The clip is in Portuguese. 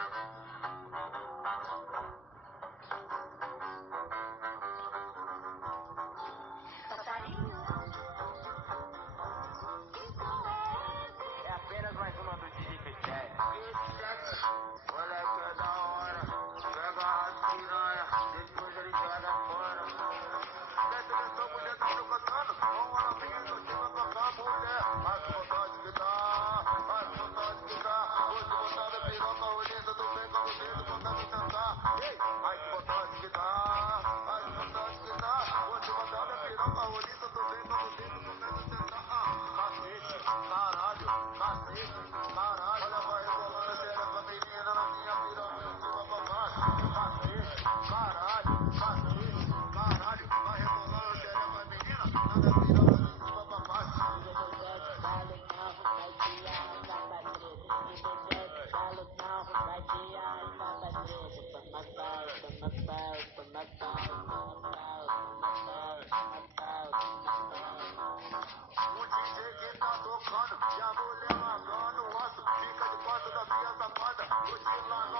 É apenas mais uma do DJ P7. Moleque é da hora, pega a piranha, depois ele joga fora. Presta atenção, mulher tá me cantando, com a novinha que eu chego pra cá, mulher. Ai que vontade que dá, ai que vontade que dá. Vou te botar na piroca, olhando do bem com o dedo, botar me sentar. Ai que vontade que dá, ai que vontade que dá. Vou te botar na piroca, olhando do bem com o dedo, botar me sentar. Cacete, caralho, cacete, caralho. Olha, vai rebolando a xereca, menina, na minha piroca, de cima pra baixo. Cacete, caralho, cacete, caralho. Vai rebolando a xereca, menina, na minha piroca, de cima pra baixo. O DJ que tá tocando, e a mulher largando o osso, fica de quatro da minha safada. Vou te largar